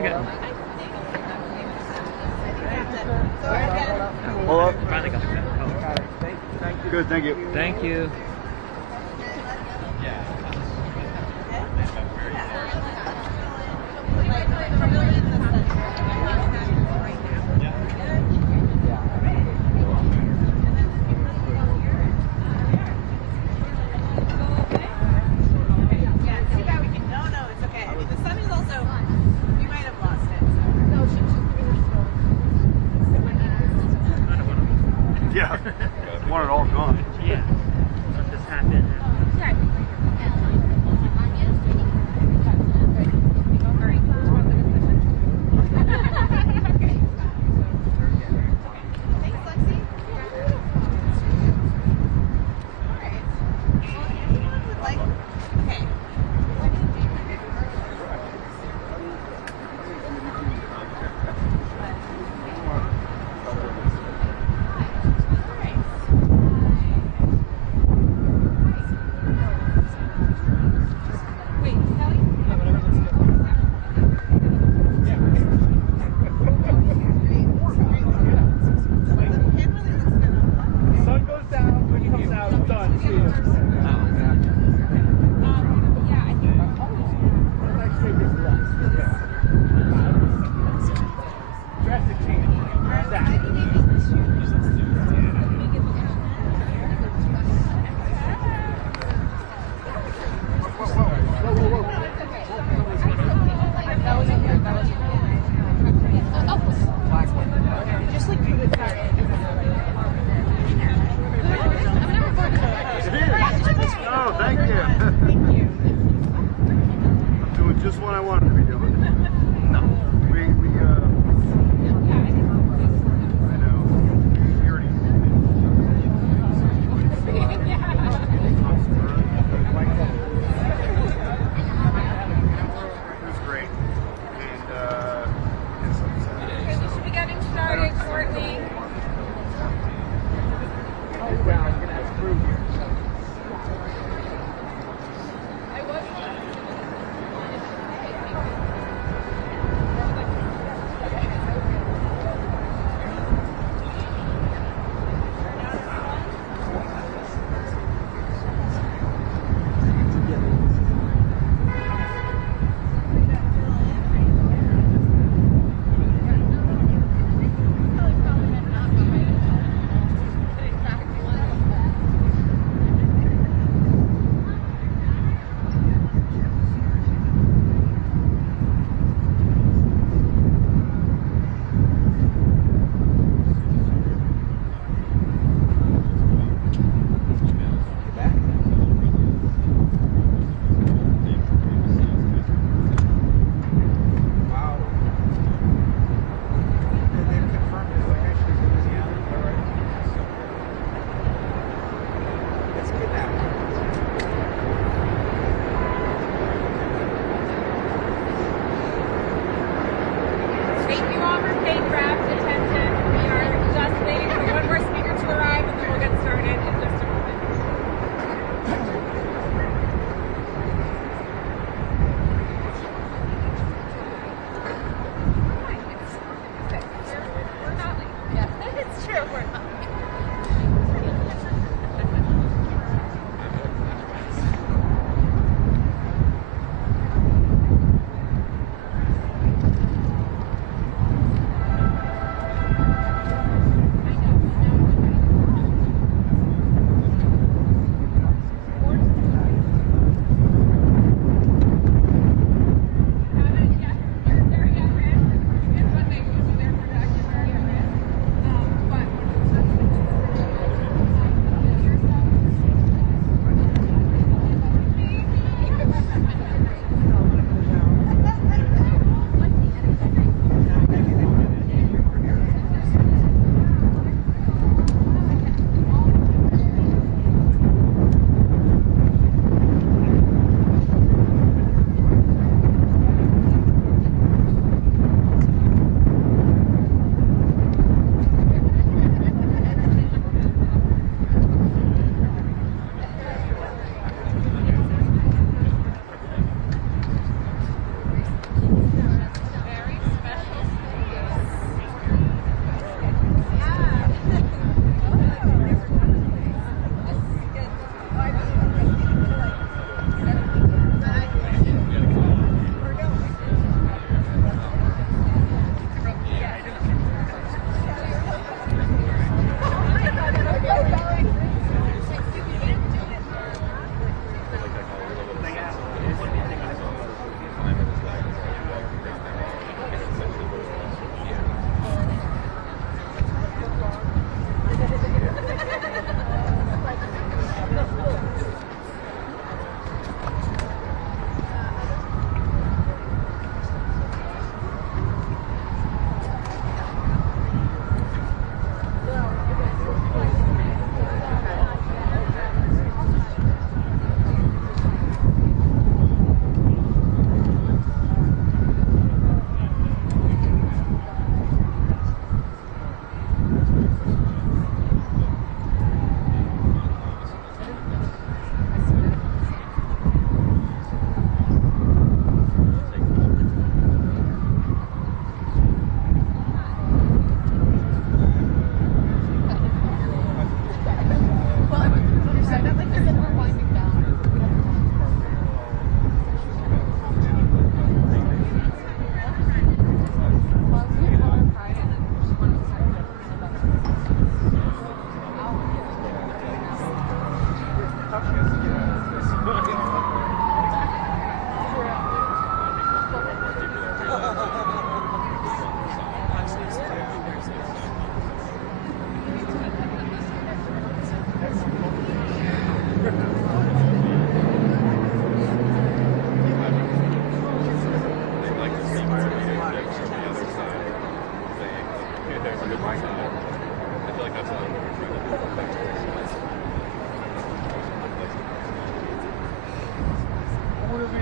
I'm good. Pull up. Finally got the pen. Good, thank you. Thank you. Yeah. Want it all gone. Yeah.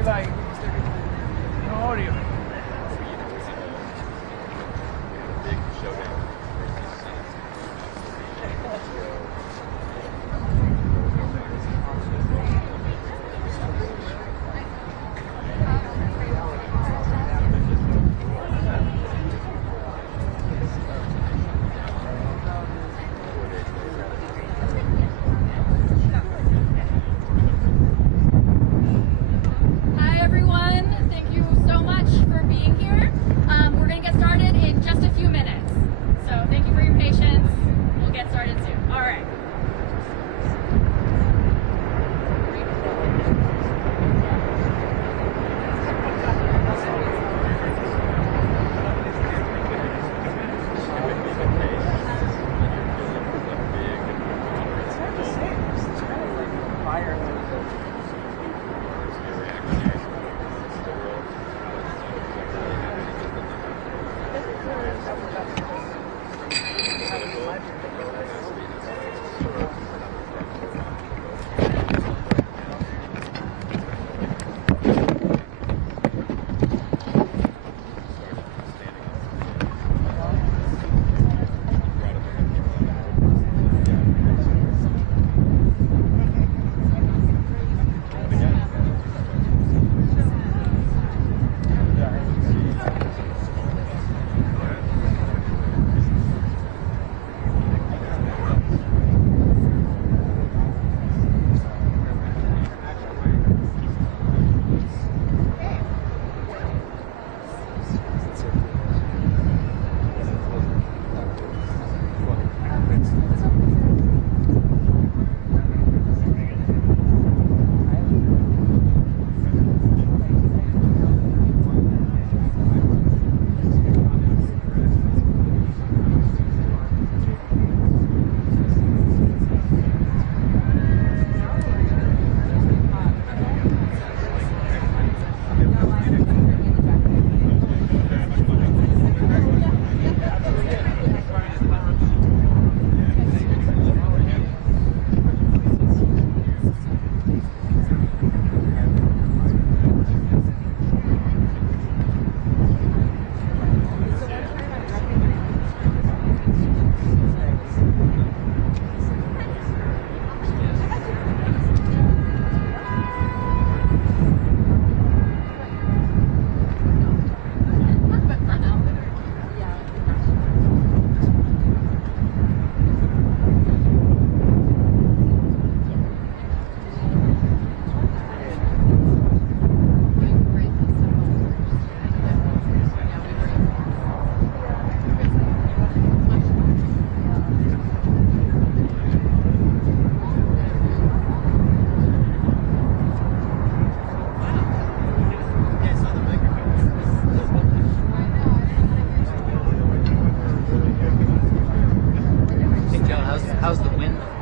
like, no audio.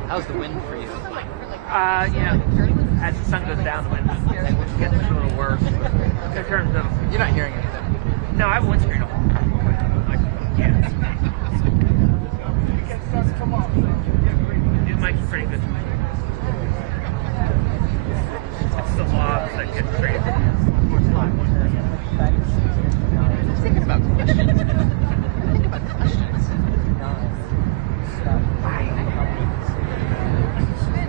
How's the wind for you? As the sun goes down, the wind gets a little worse. In terms of... You're not hearing anything? No, I have a windscreen on. The mic's pretty good. It's the logs that get straight. I'm thinking about questions. Think about questions.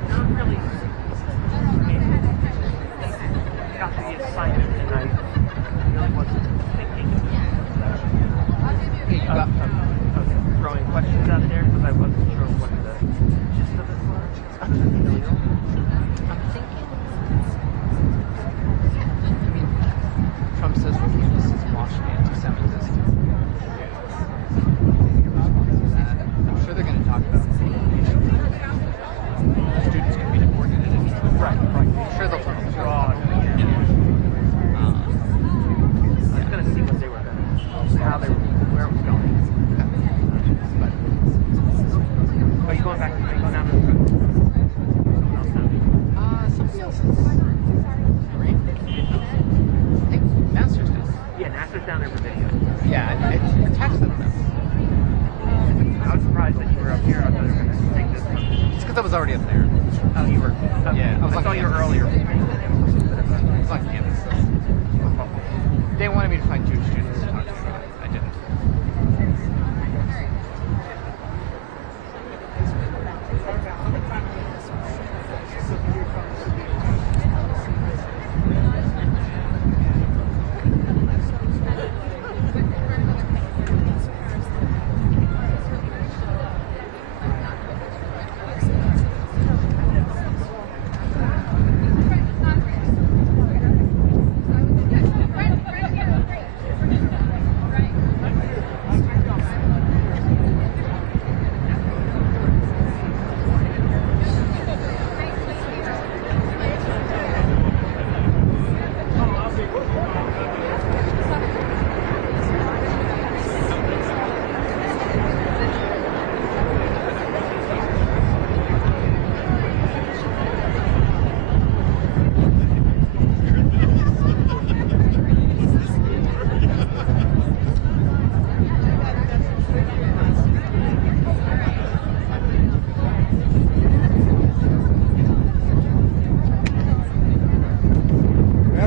Not really. Got to be a scientist and I really wasn't thinking. Hey, you got... I was throwing questions out there because I wasn't sure what the gist of it was. I'm thinking... I mean, Trump says forgiveness is washing anti-Semitism. I'm sure they're going to talk about students can be deported at any time. Right. I'm sure they'll talk about I was going to see what they were going to, how they were, where it was going. But are you going back? Are you going down to the something else. Great. Hey, Master's down. Yeah, NASA's down there for video. Yeah, I texted them. I was surprised that you were up here. I thought you were going to take this one. It's because I was already up there. Oh, you were? Yeah, I was on saw you campus. earlier. I was on campus.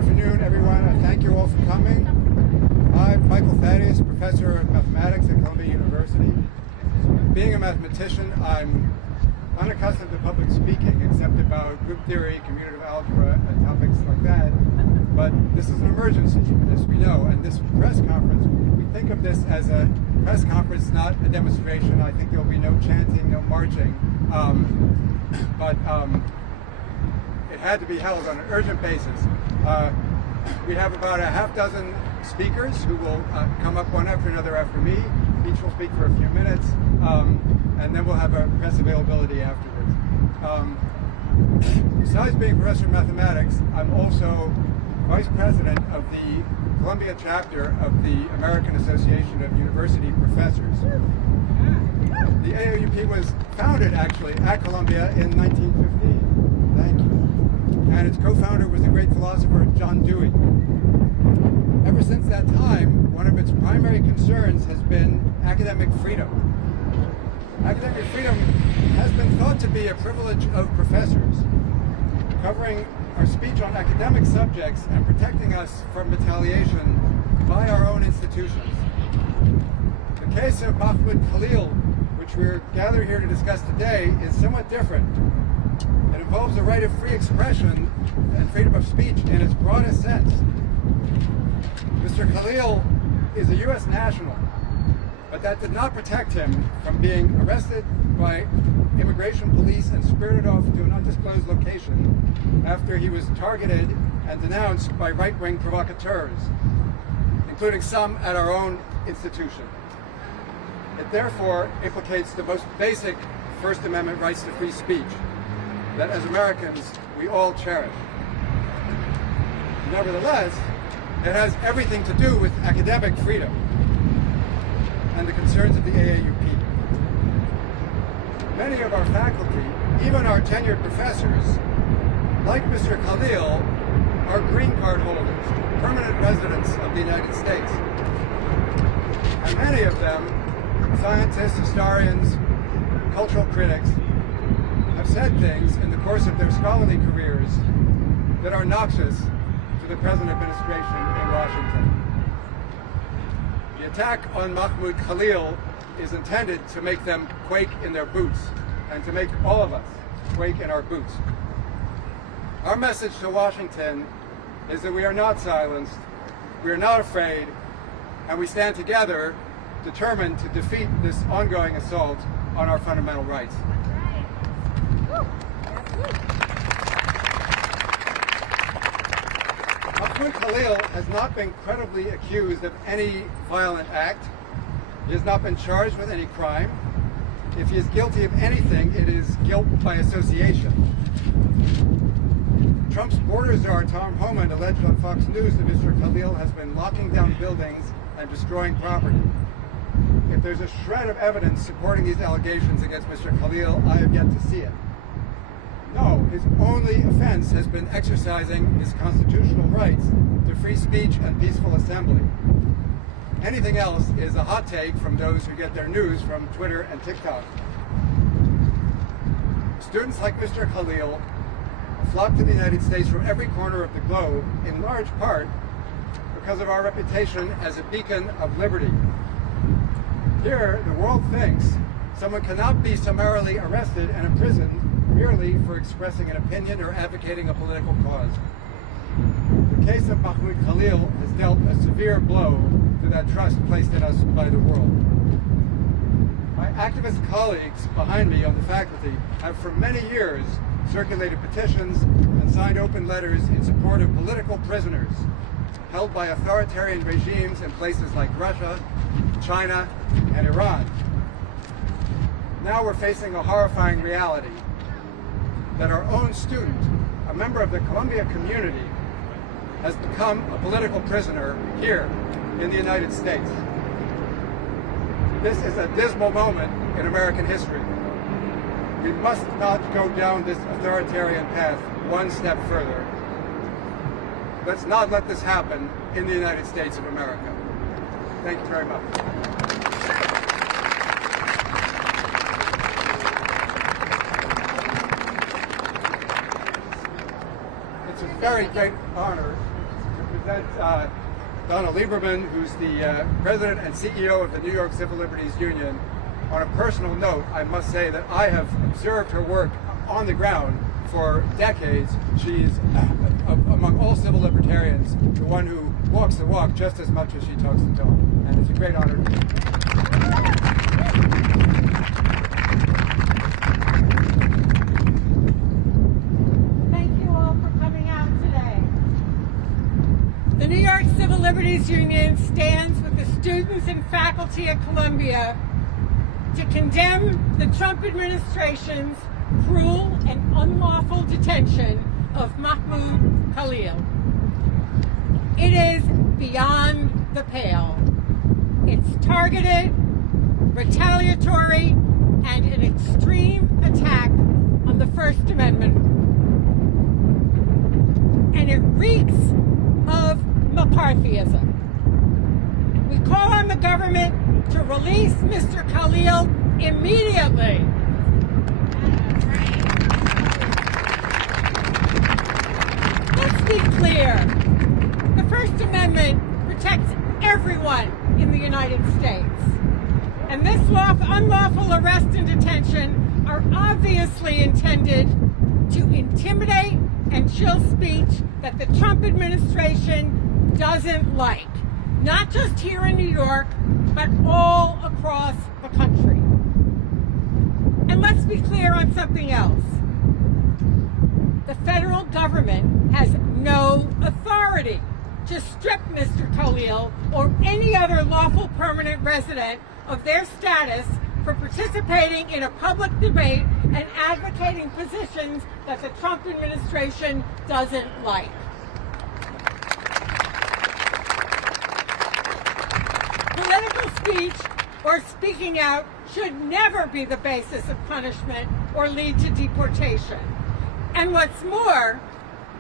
afternoon, everyone, and thank you all for coming. I'm Michael Thaddeus, professor of mathematics at Columbia University. Being a mathematician, I'm unaccustomed to public speaking, except about group theory, commutative algebra, and topics like that. But this is an emergency, as we know, and this press conference, we think of this as a press conference, not a demonstration. I think there will be no chanting, no marching, but it had to be held on an urgent basis. We have about a half dozen speakers who will come up one after another after me. Each will speak for a few minutes, and then we'll have a press availability afterwards. Besides being professor of mathematics, I'm also vice president of the Columbia chapter of the American Association of University Professors. The AOUP was founded, actually, at Columbia in 1915. Thank you. And its co-founder was the great philosopher John Dewey. Ever since that time, one of its primary concerns has been academic freedom. Academic freedom has been thought to be a privilege of professors, covering our speech on academic subjects and protecting us from retaliation by our own institutions. The case of Mahmoud Khalil, which we're gathered here to discuss today, is somewhat different. It involves the right of free expression and freedom of speech in its broadest sense. Mr. Khalil is a U.S. national, but that did not protect him from being arrested by immigration police and spirited off to an undisclosed location after he was targeted and denounced by right-wing provocateurs, including some at our own institution. It therefore implicates the most basic First Amendment rights to free speech that as Americans we all cherish. Nevertheless, it has everything to do with academic freedom and the concerns of the AAUP. Many of our faculty, even our tenured professors, like Mr. Khalil, are green card holders, permanent residents of the United States. And many of them, scientists, historians, cultural critics, have said things in the course of their scholarly careers that are noxious to the present administration in Washington. The attack on Mahmoud Khalil is intended to make them quake in their boots and to make all of us quake in our boots. Our message to Washington is that we are not silenced, we are not afraid, and we stand together determined to defeat this ongoing assault on our fundamental rights. Mahmoud Khalil has not been credibly accused of any violent act. He has not been charged with any crime. If he is guilty of anything, it is guilt by association. Trump's border czar, Tom Homan, alleged on Fox News that Mr. Khalil has been locking down buildings and destroying property. If there's a shred of evidence supporting these allegations against Mr. Khalil, I have yet to see it. No, his only offense has been exercising his constitutional rights to free speech and peaceful assembly. Anything else is a hot take from those who get their news from Twitter and TikTok. Students like Mr. Khalil flock to the United States from every corner of the globe, in large part because of our reputation as a beacon of liberty. Here, the world thinks someone cannot be summarily arrested and imprisoned merely for expressing an opinion or advocating a political cause. The case of Mahmoud Khalil has dealt a severe blow to that trust placed in us by the world. My activist colleagues behind me on the faculty have for many years circulated petitions and signed open letters in support of political prisoners held by authoritarian regimes in places like Russia, China, and Iran. Now we're facing a horrifying reality that our own student, a member of the Columbia community, has become a political prisoner here in the United States. This is a dismal moment in American history. We must not go down this authoritarian path one step further. Let's not let this happen in the United States of America. Thank you very much. It's a very great honor present Donald Lieberman, who's the president and CEO of the New York Civil Liberties Union. On a personal note, I must say that I have observed her work on the ground for decades. She's, among all civil libertarians, the one who walks the walk just as much as she talks the talk. And it's a great honor to meet her. Thank you all for coming out today. The New York Civil Liberties Union stands with the students and faculty at Columbia to condemn the Trump administration's cruel and unlawful detention of Mahmoud Khalil. It is beyond the pale. It's targeted, retaliatory, and an extreme attack on the First Amendment. And it reeks of McCarthyism. We call on the government to release Mr. Khalil immediately. Let's be clear. The First Amendment protects everyone in the United States. And this unlawful arrest and detention are obviously intended to intimidate and chill speech that the Trump administration doesn't like. Not just here in New York, but all across the country. And let's be clear on something else. The federal government has no authority to strip Mr. Khalil or any other lawful permanent resident of their status for participating in a public debate and advocating positions that the Trump administration doesn't like. Political speech or speaking out should never be the basis of punishment or lead to deportation. And what's more,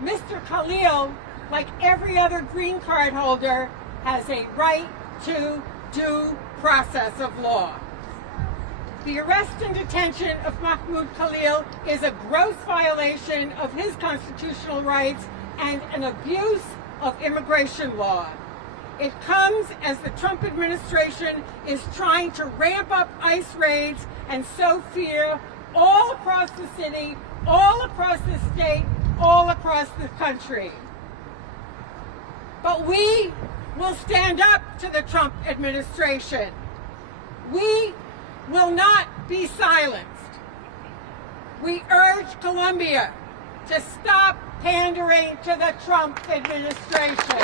Mr. Khalil, like every other green card holder, has a right to due process of law. The arrest and detention of Mahmoud Khalil is a gross violation of his constitutional rights and an abuse of immigration law. It comes as the Trump administration is trying to ramp up ICE raids and sow fear all across the city, all across the state, all across the country. But we will stand up to the Trump administration. We will not be silenced. We urge Columbia to stop pandering to the Trump administration.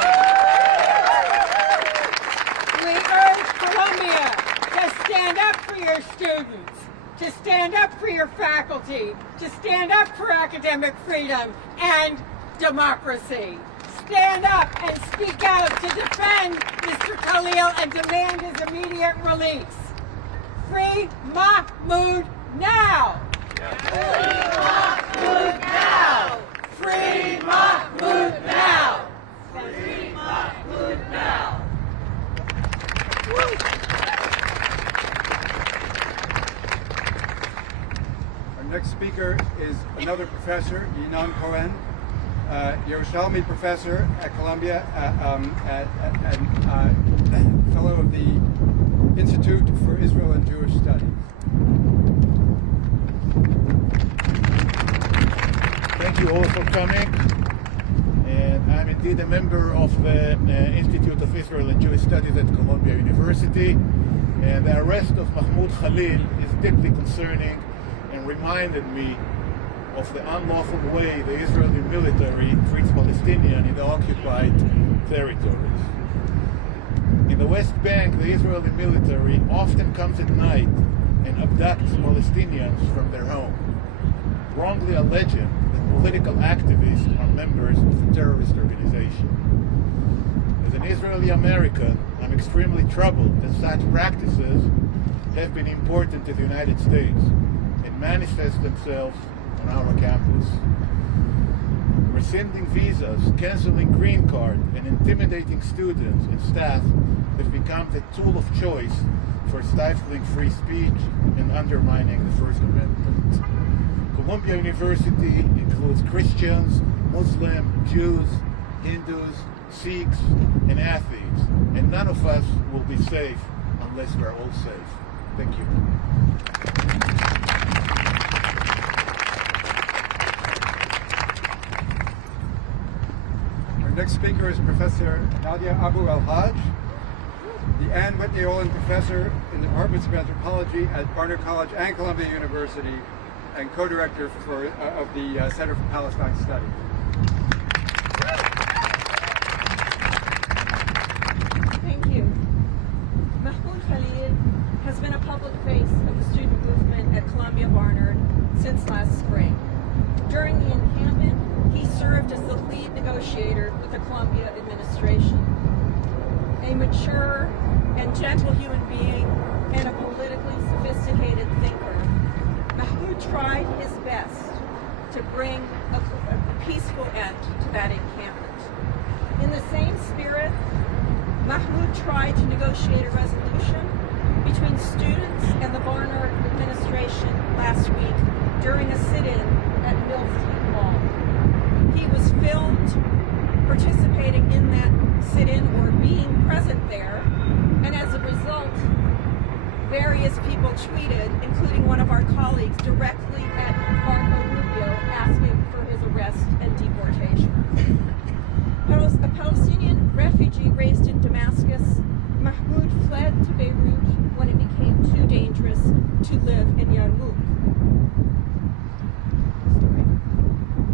We urge Columbia to stand up for your students, to stand up for your faculty, to stand up for academic freedom and democracy. Stand up and speak out to defend Mr. Khalil and demand his immediate release. Free Mahmoud now! Free Mahmoud now! Free Mahmoud now! Free Mahmoud now! Our next speaker is another professor, Yinon Cohen, Yerushalmi professor at Columbia, and fellow of the Institute for Israel and Jewish Studies. Thank you all for coming. And I'm indeed a member of the Institute of Israel and Jewish Studies at Columbia University. And the arrest of Mahmoud Khalil is deeply concerning and reminded me of the unlawful way the Israeli military treats Palestinians in the occupied territories. In the West Bank, the Israeli military often comes at night and abducts Palestinians from their home, wrongly alleging that political activists are members of a terrorist organization. As an Israeli American, I'm extremely troubled that such practices have been imported to the United States and manifest themselves on our campus. Rescinding visas, canceling green card, and intimidating students and staff have become the tool of choice for stifling free speech and undermining the First Amendment. Columbia University includes Christians, Muslims, Jews, Hindus, Sikhs, and athletes. And none of us will be safe unless we're all safe. Thank you. Our next speaker is Professor Nadia Abu El-Haj, the Ann Whitney Olin Professor in the Departments of Anthropology at Barnard College and Columbia University, and co-director of the Center for Palestine Studies. Thank you. Mahmoud Khalil has been a public face of the student movement at Columbia Barnard since last spring. During the encampment, he served as the lead negotiator with the Columbia administration. A mature and gentle human being and a politically sophisticated thinker, Mahmoud tried his best to bring a peaceful end to that encampment. In the same spirit, Mahmoud tried to negotiate a resolution between students and the Barnard administration last week during a sit-in at Millfleet Hall. He was filmed participating in that sit-in or being present there, and as a result, various people tweeted, including one of our colleagues, directly at Marco Rubio asking for his arrest and deportation. A Palestinian refugee raised in Damascus, Mahmoud fled to Beirut when it became too dangerous to live in Yarmouk.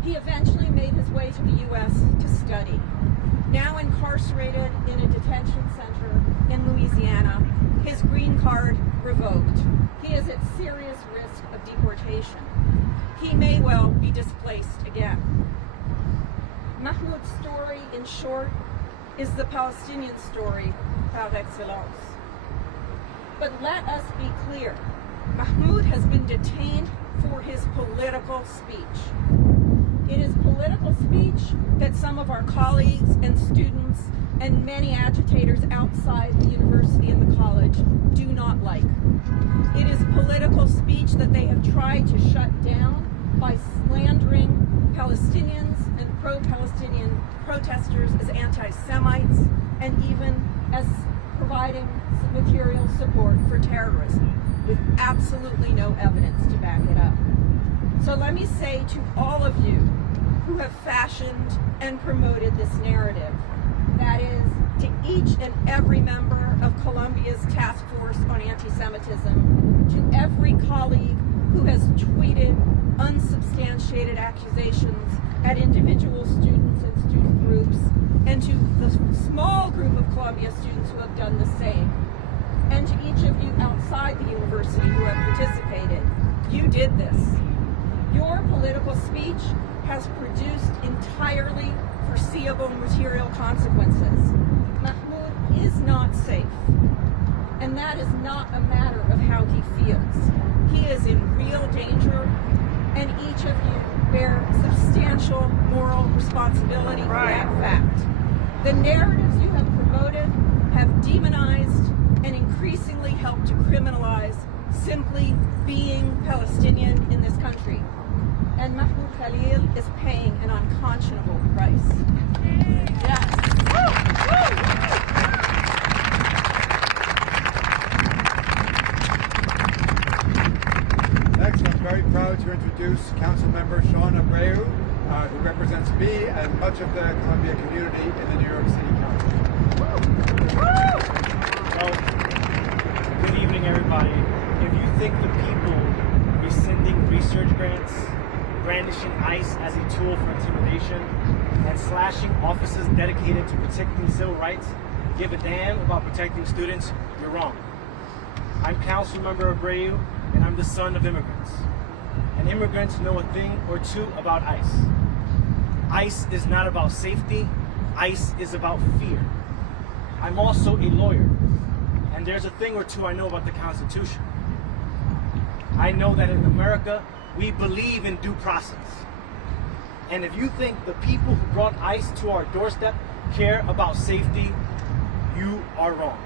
He eventually made his way to the U.S. to study. Now incarcerated in a detention center in Louisiana, his green card revoked. He is at serious risk of deportation. He may well be displaced again. Mahmoud's story, in short, is the Palestinian story par excellence. But let us be clear, Mahmoud has been detained for his political speech. It is political speech that some of our colleagues and students and many agitators outside the university and the college do not like. It is political speech that they have tried to shut down by slandering Palestinians and pro-Palestinian protesters as anti-Semites and even as providing material support for terrorism with absolutely no evidence to back it up. So let me say to all of you who have fashioned and promoted this narrative, that is, to each and every member of Columbia's Task Force on Anti-Semitism, to every colleague who has tweeted unsubstantiated accusations at individual students and student groups, and to the small group of Columbia students who have done the same, and to each of you outside the university who have participated, you did this. Your political speech has produced entirely foreseeable material consequences. Mahmoud is not safe, and that is not a matter of how he feels. He is in real danger, and each of you bear substantial moral responsibility for that fact. The narratives you have promoted have demonized and increasingly helped to criminalize simply being Palestinian in this country. And Mahmoud Khalil is paying an unconscionable price. Yes. Next, I'm very proud to introduce Councilmember Sean Abreu, who represents me and much of the Columbia community in the New York City Council. Well, good evening, everybody. If you think the people rescinding research grants, brandishing ICE as a tool for intimidation, and slashing offices dedicated to protecting civil rights give a damn about protecting students, you're wrong. I'm Councilmember Abreu, and I'm the son of immigrants. And immigrants know a thing or two about ICE. ICE is not about safety, ICE is about fear. I'm also a lawyer, and there's a thing or two I know about the Constitution. I know that in America, we believe in due process. And if you think the people who brought ICE to our doorstep care about safety, you are wrong.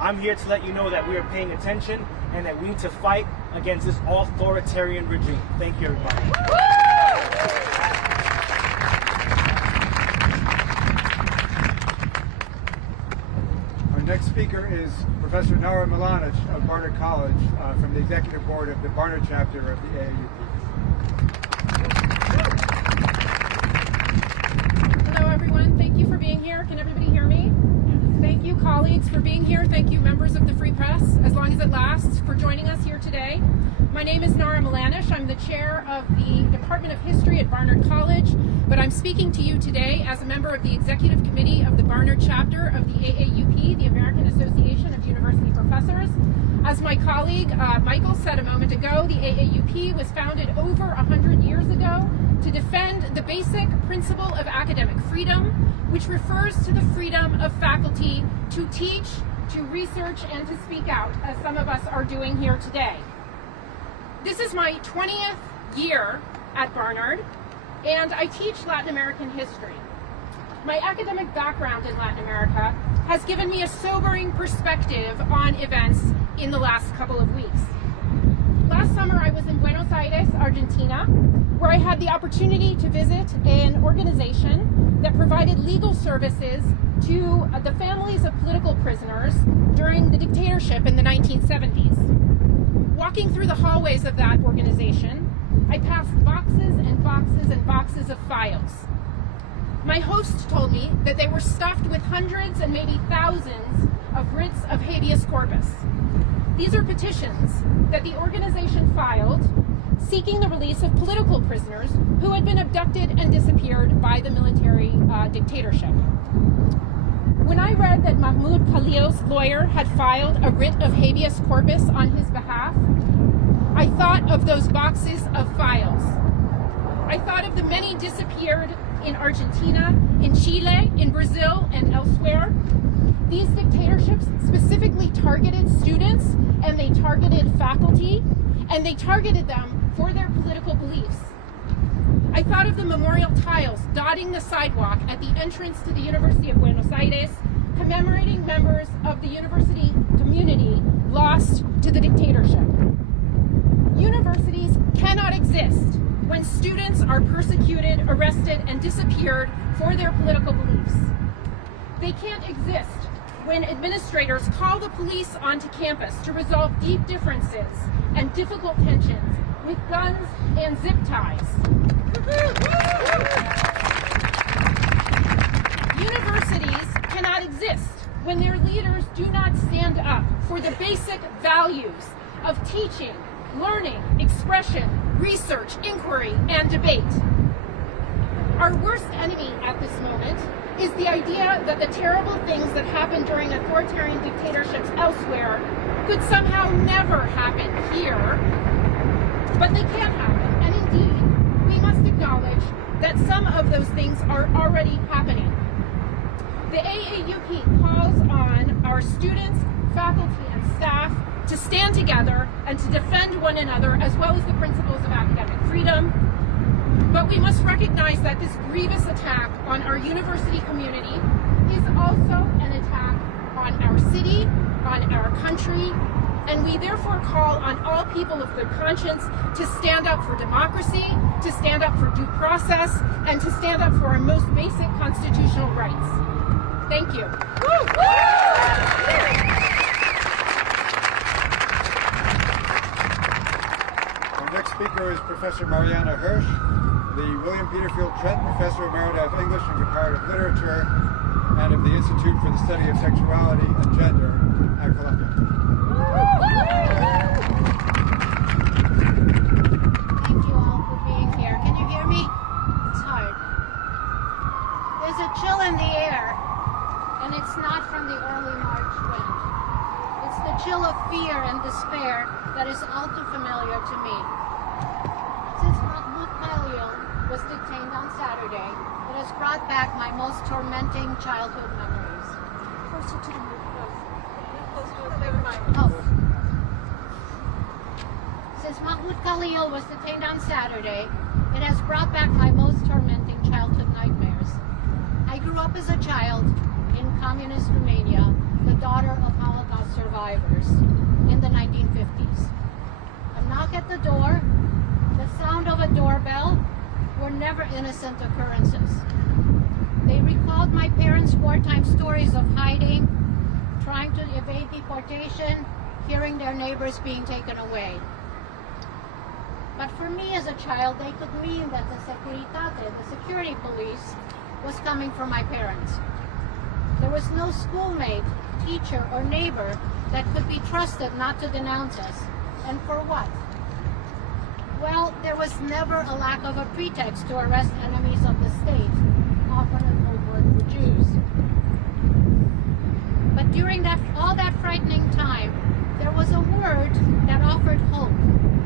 I'm here to let you know that we are paying attention and that we need to fight against this authoritarian regime. Thank you, everybody. next speaker is Professor Nara Milanic of Barnard College from the Executive Board of the Barnard chapter of the AAUP. Hello everyone, thank you for being here. Can everybody hear me? Thank you colleagues for being here. Thank you members of the Free Press, as long as it lasts, for joining us here today. My name is Nara Milanic. I'm the chair of the Department of History at Barnard College, but I'm speaking to you today as a member of the Executive Committee of the Barnard chapter of the AAUP, the American Association of University Professors. As my colleague Michael said a moment ago, the AAUP was founded over 100 years ago to defend the basic principle of academic freedom, which refers to the freedom of faculty to teach, to research, and to speak out, as some of us are doing here today. This is my 20th year at Barnard, and I teach Latin American history. My academic background in Latin America has given me a sobering perspective on events in the last couple of weeks. Last summer I was in Buenos Aires, Argentina, where I had the opportunity to visit an organization that provided legal services to the families of political prisoners during the dictatorship in the 1970s. Walking through the hallways of that organization, I passed boxes and boxes and boxes of files. My host told me that they were stuffed with hundreds and maybe thousands of writs of habeas corpus. These are petitions that the organization filed seeking the release of political prisoners who had been abducted and disappeared by the military dictatorship. When I read that Mahmoud Khalil's lawyer had filed a writ of habeas corpus on his behalf, I thought of those boxes of files. I thought of the many disappeared in Argentina, in Chile, in Brazil, and elsewhere. These dictatorships specifically targeted students, and they targeted faculty, and they targeted them for their political beliefs. I thought of the memorial tiles dotting the sidewalk at the entrance to the University of Buenos Aires, commemorating members of the university community lost to the dictatorship. Universities cannot exist when students are persecuted, arrested, and disappeared for their political beliefs. They can't exist when administrators call the police onto campus to resolve deep differences and difficult tensions with guns and zip ties. Universities cannot exist when their leaders do not stand up for the basic values of teaching, learning, expression, research, inquiry, and debate. Our worst enemy at this moment is the idea that the terrible things that happen during authoritarian dictatorships elsewhere could somehow never happen here, but they can happen, and indeed, we must acknowledge that some of those things are already happening. The AAUP calls on our students, faculty, and staff to stand together and to defend one another, as well as the principles of academic freedom. But we must recognize that this grievous attack on our university community is also an attack on our city, on our country, and we therefore call on all people of good conscience to stand up for democracy, to stand up for due process, and to stand up for our most basic constitutional rights. Thank you. Our next speaker is Professor Mariana Hirsch, the William Peterfield Trenton Professor Emerita of English and Comparative Literature and of the Institute for the Study of Sexuality and Gender at Columbia. Thank you all for being here. Can you hear me? It's hard. There's a chill in the air, and it's not from the early March wind. It's the chill of fear and despair that is all too familiar to me. Since Mahmoud Khalil was detained on Saturday, it has brought back my most tormenting childhood memories. Closer to the microphone. Oh. Since Mahmoud Khalil was detained on Saturday, it has brought back my most tormenting childhood nightmares. I grew up as a child in communist Romania, the daughter of Holocaust survivors, in the 1950s. A knock at the door, the sound of a doorbell, were never innocent occurrences. They recalled my parents' wartime stories of hiding, trying to evade deportation, hearing their neighbors being taken away. But for me as a child, they could mean that the Securitate, the security police, was coming from my parents. There was no schoolmate, teacher, or neighbor that could be trusted not to denounce us. And for what? Well, there was never a lack of a pretext to arrest enemies of the state, often a code word for Jews. But during all that frightening time, there was a word that offered hope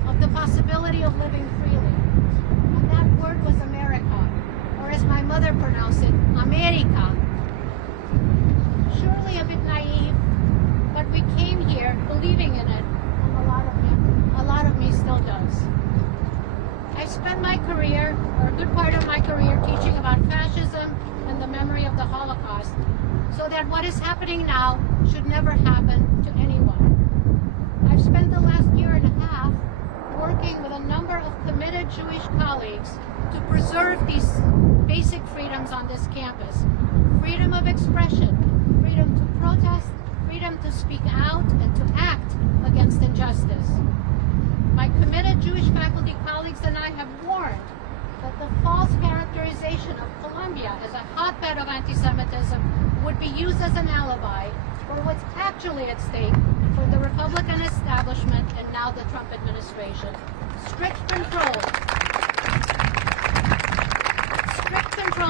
of the possibility of living freely. And that word was America, or as my mother pronounced it, America. Surely a bit naive, but we came here believing in it, and a lot of me still does. I spent my career, or a good part of my career, teaching about fascism and the memory of the Holocaust, so that what is happening now should never happen to anyone. I've spent the last year and a half working with a number of committed Jewish colleagues to preserve these basic freedoms on this campus. Freedom of expression, freedom to protest, freedom to speak out and to act against injustice. My committed Jewish faculty colleagues and I have warned that the false characterization of Colombia as a hotbed of anti-Semitism would be used as an alibi for what's actually at stake for the Republican establishment and now the Trump administration. Strict control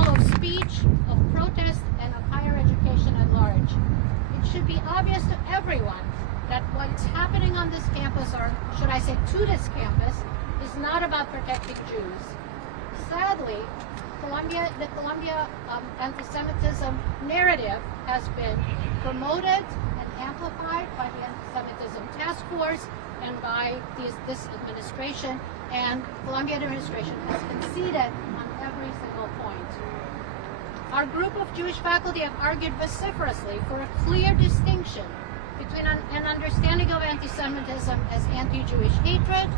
of speech, of protest, and of higher education at large. It should be obvious to everyone that what's happening on this campus, or should I say to this campus, is not about protecting Jews. Sadly, the Colombia anti-Semitism narrative has been promoted and amplified by the Anti-Semitism Task Force and by this administration, and Colombia administration has conceded on every single point. Our group of Jewish faculty have argued vociferously for a clear distinction between an understanding of anti-Semitism as anti-Jewish hatred,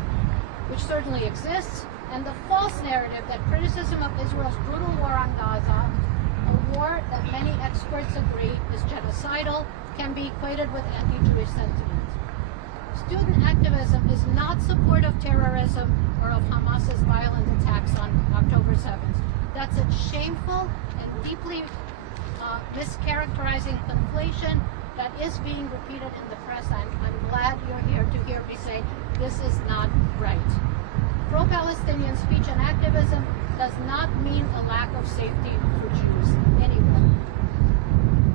which certainly exists, and the false narrative that criticism of Israel's brutal war on Gaza, a war that many experts agree is genocidal, can be equated with anti-Jewish sentiment. Student activism is not support of terrorism or of Hamas's violent attacks on October 7th. That's a shameful and deeply mischaracterizing conflation that is being repeated in the press. I'm glad you're here to hear me say this is not right. Pro-Palestinian speech and activism does not mean a lack of safety for Jews anywhere.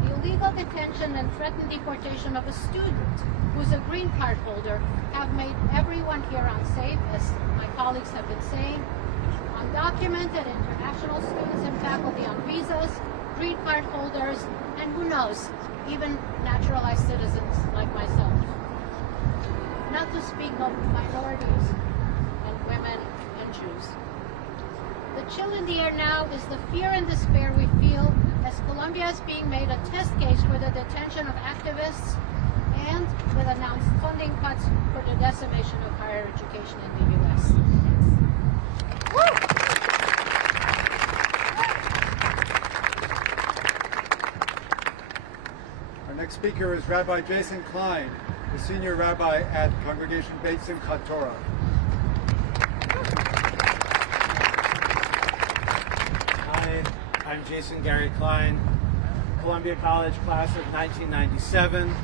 The illegal detention and threatened deportation of a student who's a green card holder have made everyone here unsafe, as my colleagues have been saying. Undocumented international students and faculty on visas, green card holders, and who knows, even naturalized citizens like myself. Not to speak of minorities and women and Jews. The chill in the air now is the fear and despair we feel as Colombia is being made a test case for the detention of activists and with announced funding cuts for the decimation of higher education in the U.S. Our next speaker is Rabbi Jason Klein, the senior rabbi at Congregation Beit Simchat Torah. Hi, I'm Jason Gary Klein, Columbia College class of 1997,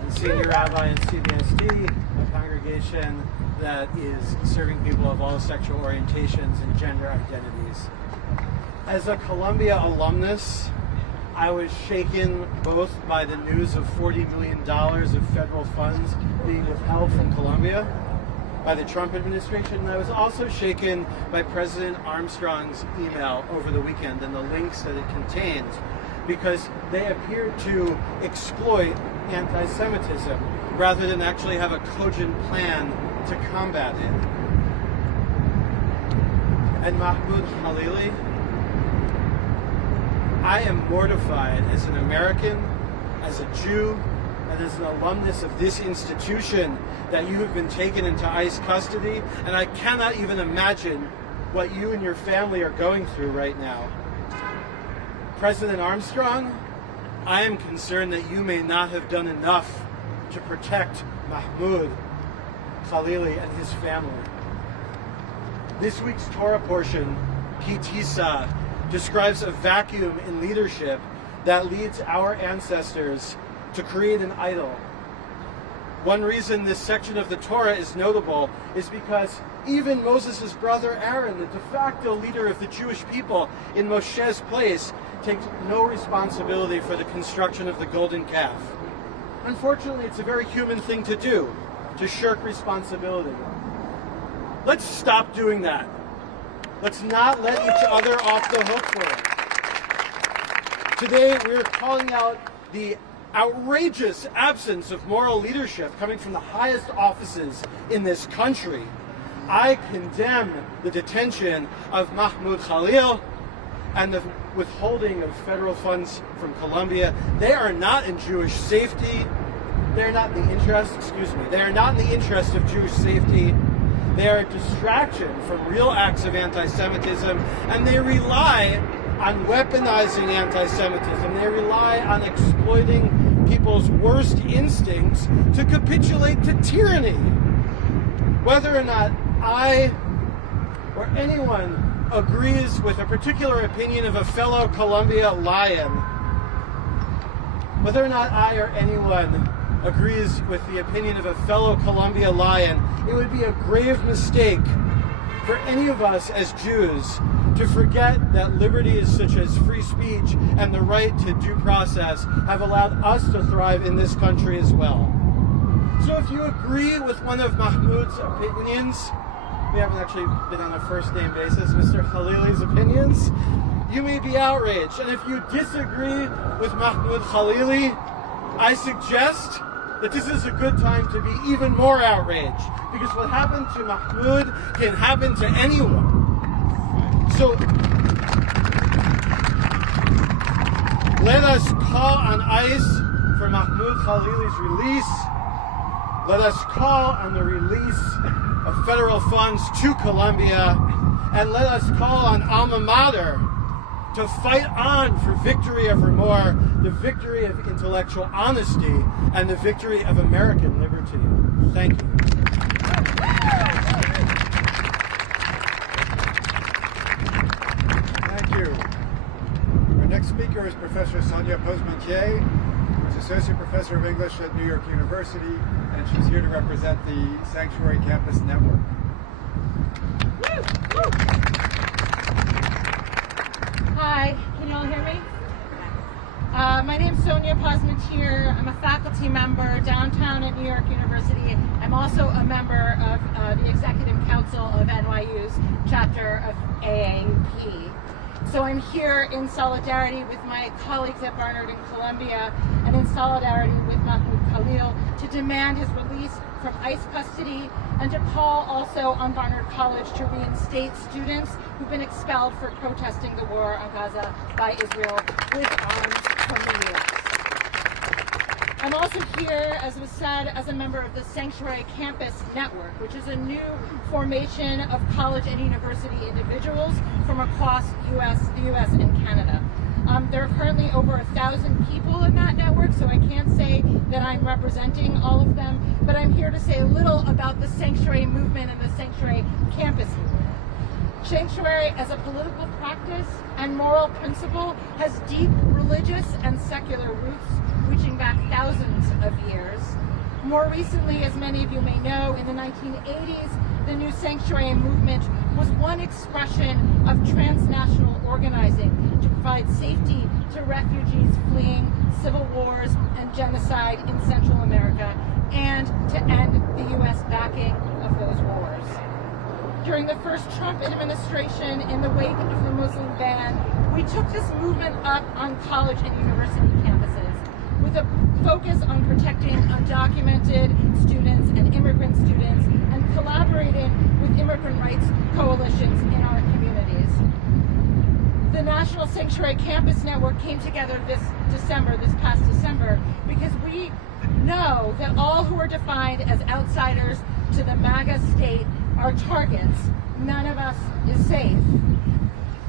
and senior rabbi in CBSD, a congregation that is serving people of all sexual orientations and gender identities. As a Columbia alumnus, I was shaken both by the news of $40 million of federal funds being withheld from Columbia by the Trump administration, and I was also shaken by President Armstrong's email over the weekend and the links that it contained, because they appeared to exploit anti-Semitism rather than actually have a cogent plan to combat it. And Mahmoud Khalil, I am mortified as an American, as a Jew, and as an alumnus of this institution that you have been taken into ICE custody, and I cannot even imagine what you and your family are going through right now. President Armstrong, I am concerned that you may not have done enough to protect Mahmoud Khalil and his family. This week's Torah portion, Kitisa, describes a vacuum in leadership that leads our ancestors to create an idol. One reason this section of the Torah is notable is because even Moses' brother Aaron, the de facto leader of the Jewish people in Moshe's place, takes no responsibility for the construction of the golden calf. Unfortunately, it's a very human thing to do, to shirk responsibility. Let's stop doing that. Let's not let each other off the hook for it. Today, we're calling out the outrageous absence of moral leadership coming from the highest offices in this country. I condemn the detention of Mahmoud Khalil and the withholding of federal funds from Colombia. They are not in Jewish safety. They're not in the interest, they are not in the interest of Jewish safety. They are a distraction from real acts of anti-Semitism, and they rely on weaponizing anti-Semitism. They rely on exploiting people's worst instincts to capitulate to tyranny. Whether or not I or anyone agrees with a particular opinion of a fellow Colombia lion, whether or not I or anyone agrees with the opinion of a fellow Colombia lion, it would be a grave mistake for any of us as Jews to forget that liberties such as free speech and the right to due process have allowed us to thrive in this country as well. So if you agree with one of Mahmoud's opinions, we haven't actually been on a first-name basis, Mr. Khalili's opinions, you may be outraged. And if you disagree with Mahmoud Khalili, I suggest that this is a good time to be even more outraged, because what happened to Mahmoud can happen to anyone. So let us call on ICE for Mahmoud Khalili's release. Let us call on the release of federal funds to Colombia, and let us call on Alma Mater to fight on for victory evermore, the victory of intellectual honesty and the victory of American liberty. Thank you. Thank you. Our next speaker is Professor Sonia Posmentier, who's Associate Professor of English at New York University, and she's here to represent the Sanctuary Campus Network. Hi, can you all hear me? My name's Sonia Posmentier. I'm a faculty member downtown at New York University. I'm also a member of the Executive Council of NYU's chapter of AAUP. So I'm here in solidarity with my colleagues at Barnard and Columbia, and in solidarity with Mahmoud Khalil, to demand his release from ICE custody, and to call also on Barnard College to reinstate students who've been expelled for protesting the war on Gaza by Israel with arms from the US. I'm also here, as was said, as a member of the Sanctuary Campus Network, which is a new formation of college and university individuals from across the US and Canada. There are currently over 1,000 people in that network, so I can't say that I'm representing all of them, but I'm here to say a little about the Sanctuary movement and the Sanctuary Campus movement. Sanctuary as a political practice and moral principle has deep religious and secular roots reaching back thousands of years. More recently, as many of you may know, in the 1980s, the new Sanctuary movement was one expression of transnational organizing to provide safety to refugees fleeing civil wars and genocide in Central America, and to end the U.S. backing of those wars. During the first Trump administration, in the wake of the Muslim ban, we took this movement up on college and university campuses with a focus on protecting undocumented students and immigrant students, and collaborating with immigrant rights coalitions in our communities. The National Sanctuary Campus Network came together this past December, because we know that all who are defined as outsiders to the MAGA state are targets. None of us is safe.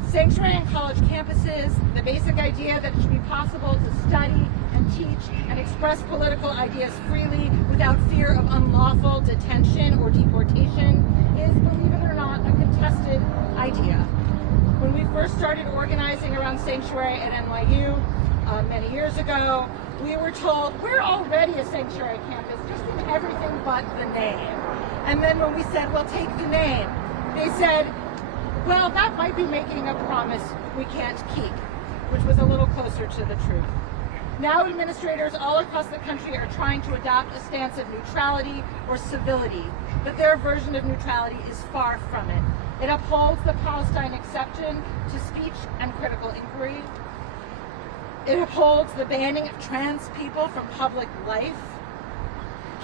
Sanctuary on college campuses, the basic idea that it should be possible to study and teach and express political ideas freely without fear of unlawful detention or deportation is, believe it or not, a contested idea. When we first started organizing around sanctuary at NYU many years ago, we were told, we're already a sanctuary campus, just in everything but the name. And then when we said, well, take the name, they said, well, that might be making a promise we can't keep, which was a little closer to the truth. Now administrators all across the country are trying to adopt a stance of neutrality or civility, but their version of neutrality is far from it. It upholds the Palestine exception to speech and critical inquiry. It upholds the banning of trans people from public life.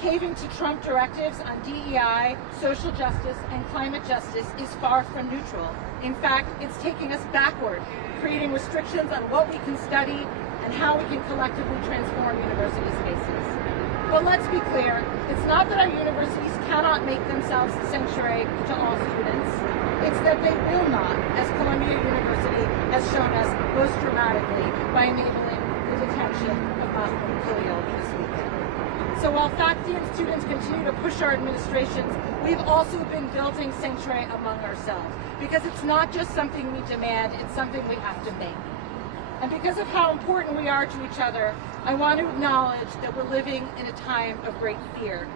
Caving to Trump directives on DEI, social justice, and climate justice is far from neutral. In fact, it's taking us backward, creating restrictions on what we can study and how we can collectively transform university spaces. But let's be clear, it's not that our universities cannot make themselves a sanctuary to all students. It's that they will not, as Columbia University has shown us most dramatically by enabling the detention of Mahmoud Khalil this weekend. So while faculty and students continue to push our administrations, we've also been building sanctuary among ourselves, because it's not just something we demand, it's something we have to make. And because of how important we are to each other, I want to acknowledge that we're living in a time of great fear,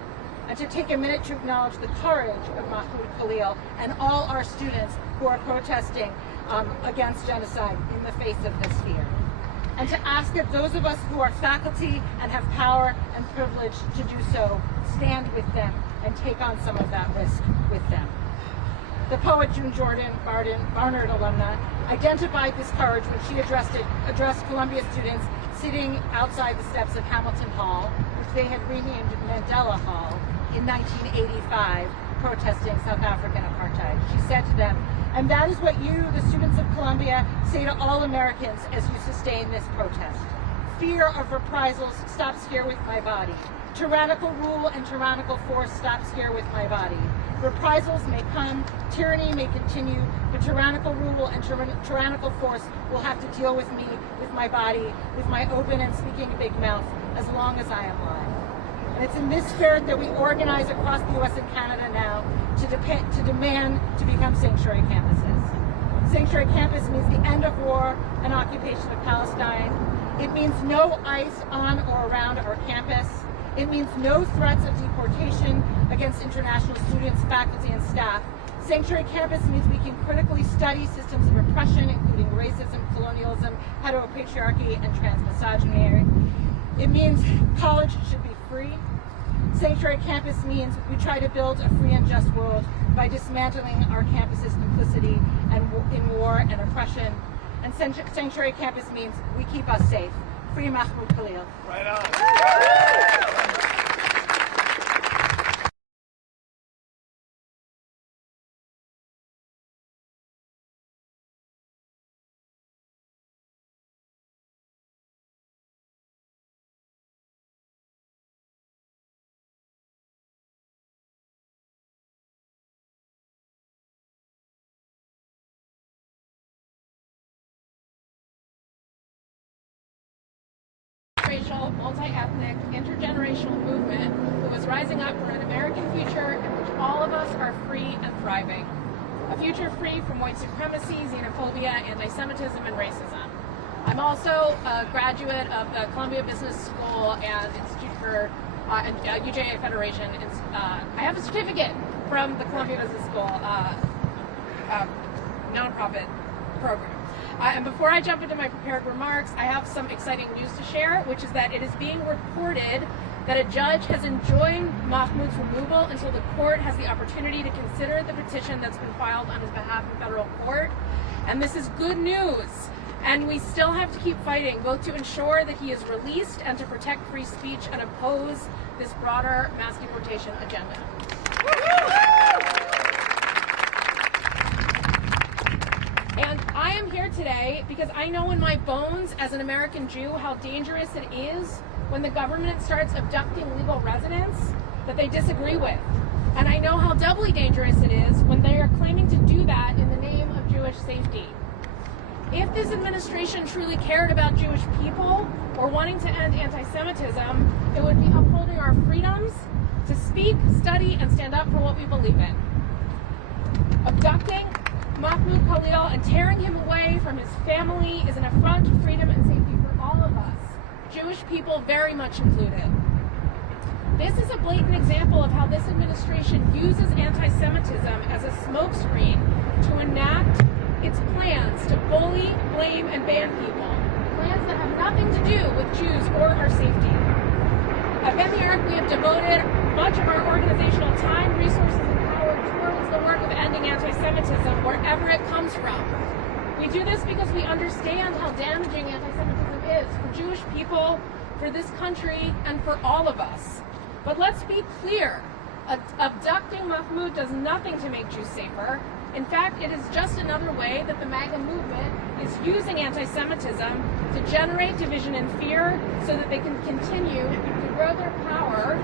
and to take a minute to acknowledge the courage of Mahmoud Khalil and all our students who are protesting against genocide in the face of this fear. And to ask that those of us who are faculty and have power and privilege to do so, stand with them and take on some of that risk with them. The poet June Jordan, Barnard alumna, identified this courage when she addressed Columbia students sitting outside the steps of Hamilton Hall, which they had renamed Mandela Hall, in 1985, protesting South African apartheid. She said to them, and that is what you, the students of Columbia, say to all Americans as you sustain this protest. Fear of reprisals stops here with my body. Tyrannical rule and tyrannical force stops here with my body. Reprisals may come, tyranny may continue, but tyrannical rule and tyrannical force will have to deal with me, with my body, with my open and speaking big mouth, as long as I am alive. And it's in this spirit that we organize across the U.S. and Canada now to demand to become sanctuary campuses. Sanctuary campus means the end of war and occupation of Palestine. It means no ICE on or around our campus. It means no threats of deportation against international students, faculty, and staff. Sanctuary campus means we can critically study systems of oppression, including racism, colonialism, heteropatriarchy, and transmisogyny. It means college should be free. Sanctuary campus means we try to build a free and just world by dismantling our campus's complicity in war and oppression. And sanctuary campus means we keep us safe. Free Mahmoud Khalil. Right on. Racial, multi-ethnic, intergenerational movement that was rising up for an American future in which all of us are free and thriving. A future free from white supremacy, xenophobia, anti-Semitism, and racism. I'm also a graduate of the Columbia Business School and Institute for UJA Federation. I have a certificate from the Columbia Business School nonprofit program. And before I jump into my prepared remarks, I have some exciting news to share, which is that it is being reported that a judge has enjoined Mahmoud's removal until the court has the opportunity to consider the petition that's been filed on his behalf in federal court. And this is good news. And we still have to keep fighting, both to ensure that he is released and to protect free speech and oppose this broader mass deportation agenda. And I am here today because I know in my bones as an American Jew how dangerous it is when the government starts abducting legal residents that they disagree with. And I know how doubly dangerous it is when they are claiming to do that in the name of Jewish safety. If this administration truly cared about Jewish people or wanting to end anti-Semitism, it would be upholding our freedoms to speak, study, and stand up for what we believe in. Abducting Mahmoud Khalil and tearing him away from his family is an affront to freedom and safety for all of us, Jewish people very much included. This is a blatant example of how this administration uses anti-Semitism as a smokescreen to enact its plans to bully, blame, and ban people. Plans that have nothing to do with Jews or our safety. At Beth Eric, we have devoted much of our organizational time, resources, and power towards the work of ending anti-Semitism wherever it comes from. We do this because we understand how damaging anti-Semitism is for Jewish people, for this country, and for all of us. But let's be clear, abducting Mahmoud does nothing to make Jews safer. In fact, it is just another way that the MAGA movement is using anti-Semitism to generate division and fear so that they can continue to grow their power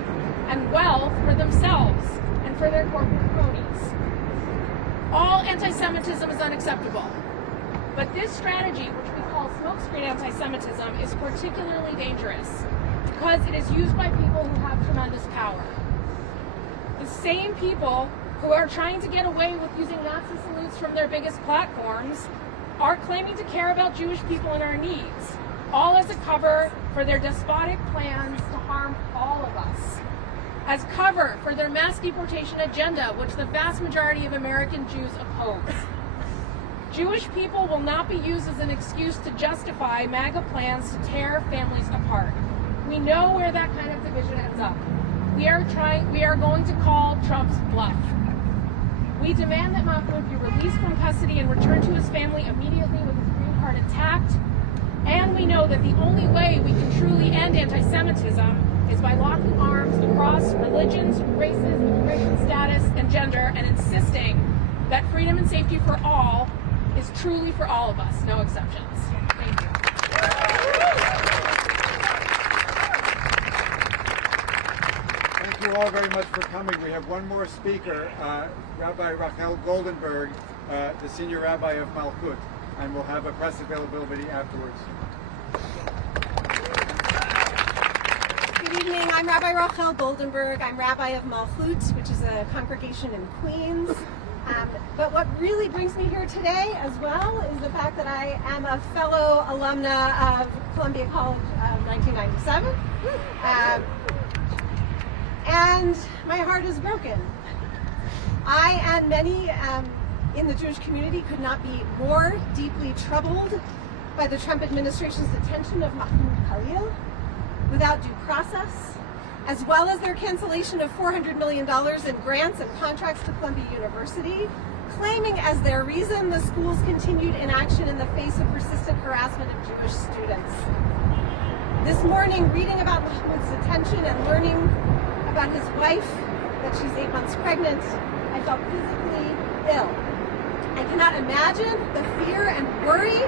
and wealth for themselves and for their corporate cronies. All anti-Semitism is unacceptable. But this strategy, which we call smokescreen anti-Semitism, is particularly dangerous because it is used by people who have tremendous power. The same people who are trying to get away with using Nazi salutes from their biggest platforms are claiming to care about Jewish people and our needs, all as a cover for their despotic plans to harm all of us, as cover for their mass deportation agenda, which the vast majority of American Jews oppose. Jewish people will not be used as an excuse to justify MAGA plans to tear families apart. We know where that kind of division ends up. We are going to call Trump's bluff. We demand that Mahmoud be released from custody and returned to his family immediately with his green card intact. And we know that the only way we can truly end anti-Semitism is by locking arms across religions, races, immigration status, and gender, and insisting that freedom and safety for all is truly for all of us, no exceptions. Thank you. Thank you all very much for coming. We have one more speaker, Rabbi Rachel Goldenberg, the senior rabbi of Malkut, and we'll have a press availability afterwards. Good evening. I'm Rabbi Rachel Goldenberg. I'm rabbi of Malkut, which is a congregation in Queens. But what really brings me here today as well is the fact that I am a fellow alumna of Columbia College of 1997. And my heart is broken. I and many in the Jewish community could not be more deeply troubled by the Trump administration's detention of Mahmoud Khalil without due process, as well as their cancellation of $400 million in grants and contracts to Columbia University, claiming as their reason the school's continued inaction in the face of persistent harassment of Jewish students. This morning, reading about Mahmoud's detention and learning about his wife, that she's 8 months pregnant, I felt physically ill. I cannot imagine the fear and worry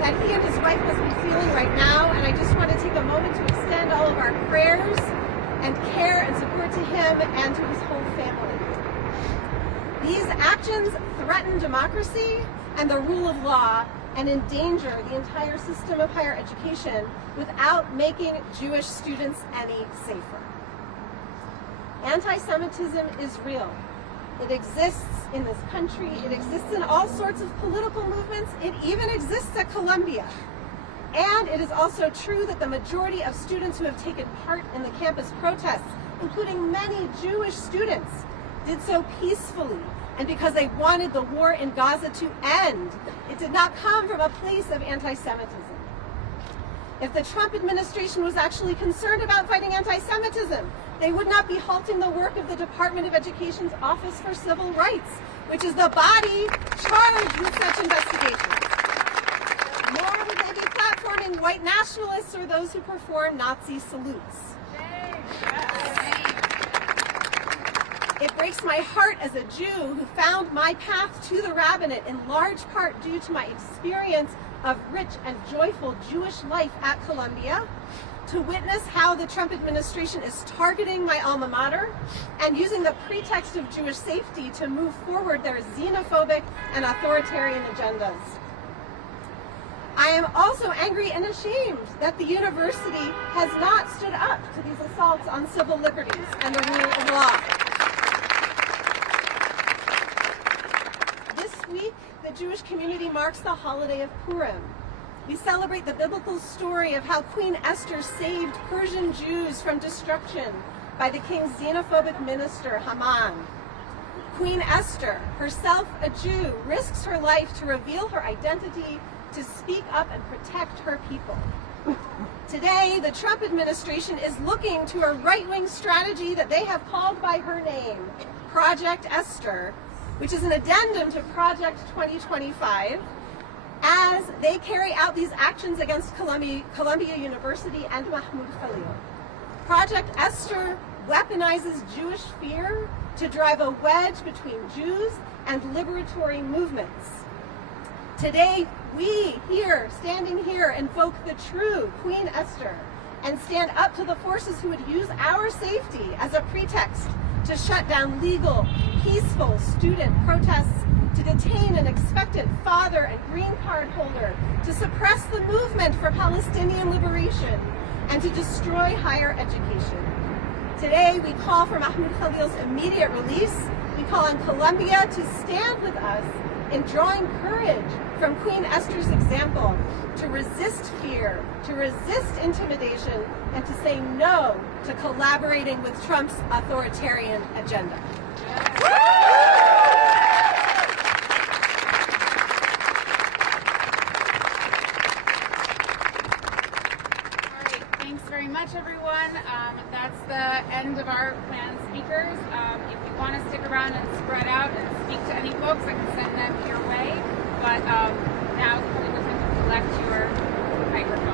that he and his wife must be feeling right now, and I just want to take a moment to extend all of our prayers and care and support to him and to his whole family. These actions threaten democracy and the rule of law and endanger the entire system of higher education without making Jewish students any safer. Anti-Semitism is real. It exists in this country. It exists in all sorts of political movements. It even exists at Columbia. And it is also true that the majority of students who have taken part in the campus protests, including many Jewish students, did so peacefully and because they wanted the war in Gaza to end. It did not come from a place of anti-Semitism. If the Trump administration was actually concerned about fighting anti-Semitism, they would not be halting the work of the Department of Education's Office for Civil Rights, which is the body charged with such investigations. Nor would they be platforming white nationalists or those who perform Nazi salutes. It breaks my heart as a Jew who found my path to the rabbinate in large part due to my experience of rich and joyful Jewish life at Columbia, to witness how the Trump administration is targeting my alma mater and using the pretext of Jewish safety to move forward their xenophobic and authoritarian agendas. I am also angry and ashamed that the university has not stood up to these assaults on civil liberties and the rule of law. This week, the Jewish community marks the holiday of Purim. We celebrate the biblical story of how Queen Esther saved Persian Jews from destruction by the king's xenophobic minister, Haman. Queen Esther, herself a Jew, risks her life to reveal her identity, to speak up and protect her people. Today, the Trump administration is looking to a right-wing strategy that they have called by her name, Project Esther, which is an addendum to Project 2025, as they carry out these actions against Columbia University and Mahmoud Khalil. Project Esther weaponizes Jewish fear to drive a wedge between Jews and liberatory movements. Today, we here, standing here, invoke the true Queen Esther and stand up to the forces who would use our safety as a pretext to shut down legal, peaceful student protests, to detain an expected father and green card holder, to suppress the movement for Palestinian liberation, and to destroy higher education. Today, we call for Mahmoud Khalil's immediate release. We call on Columbia to stand with us in drawing courage from Queen Esther's example, to resist fear, to resist intimidation, and to say no to collaborating with Trump's authoritarian agenda. Thanks very much, everyone. That's the end of our planned speakers. If you want to stick around and spread out and speak to any folks, I can send them your way. But now it's probably the time to collect your microphone.